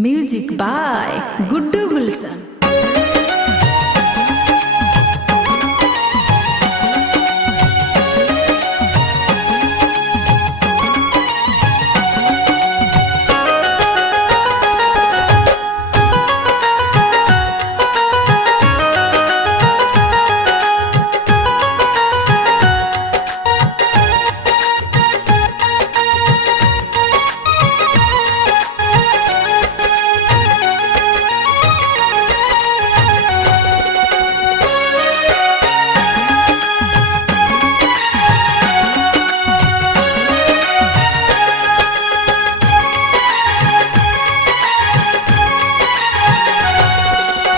Music by Guddu गुलशन।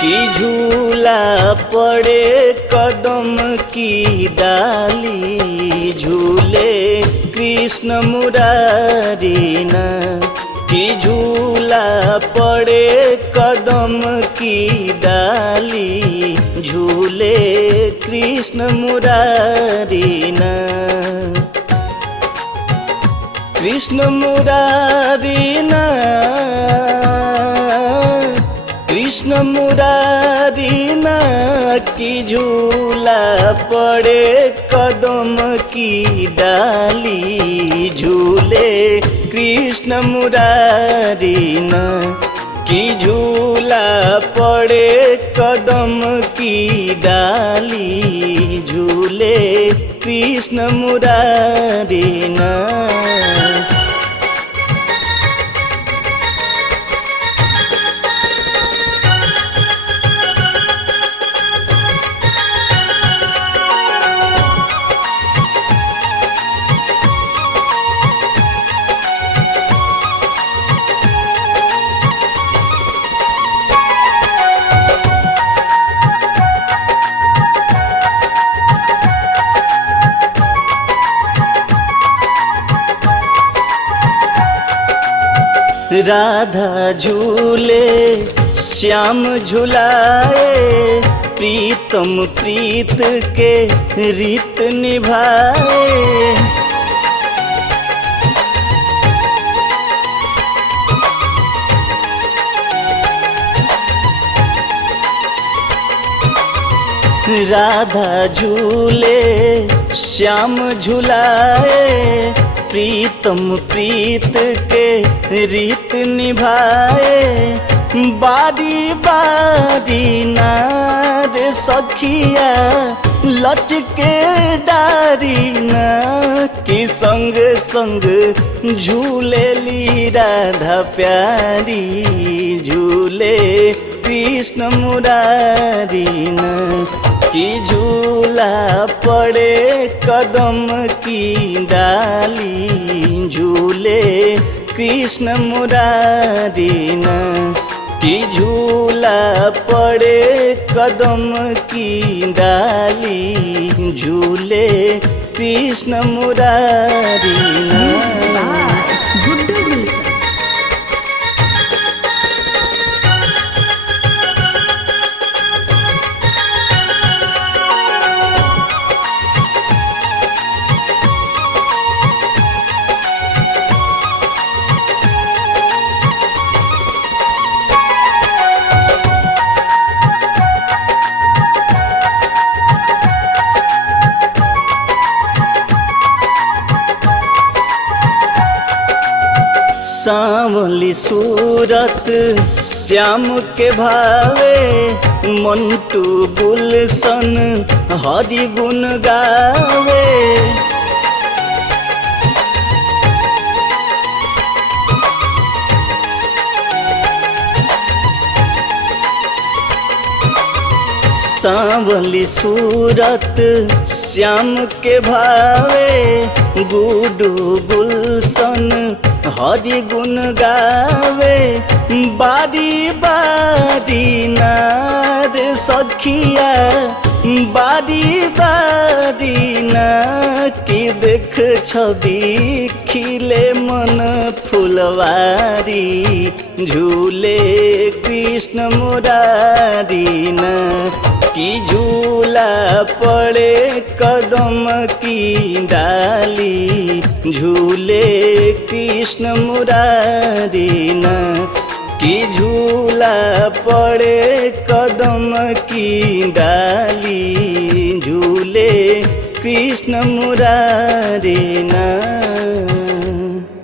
की झूला पड़े कदम की डाली, झूले कृष्ण मुरारी न। की झूला पड़े कदम की डाली, झूले कृष्ण मुरारी न। कृष्ण मुरारी न, कृष्ण मुरारी न। की झूला पड़े कदम की डाली, झूले कृष्ण मुरारी न। की झूला पड़े कदम की डाली, झूले कृष्ण मुरारी न। राधा झूले श्याम झुलाए, प्रीतम प्रीत के रीत निभाए। राधा झूले श्याम झुलाए, प्रीतम प्रीत के रीत निभाए। बारी बारी नार सखिया लटके डारी न। कि संग संग झूलेली राधा प्यारी, झूले कृष्ण मुरारी न। की झूला पड़े कदम की डाली, झूले कृष्ण मुरारी न। की झूला पड़े कदम की डाली, झूले कृष्ण मुरारी न। गुड्डू गुलशन। सांवली सूरत श्याम के भावे, मंटू गुलशन हरि गुण गावे। सांवली सूरत श्याम के भावे, गुडू गुलशन हरि गुण गावे। बारी बारी नार सखिया, बारी बारी ना। कि देख छवि खिले मन फुलवारी, झूले कृष्ण मुरारी न। की झूला पड़े कदम की डाली, झूले कृष्ण मुरारी न। कि झूला पड़े कदम की डाली झूले कृष्ण मुरारी ना।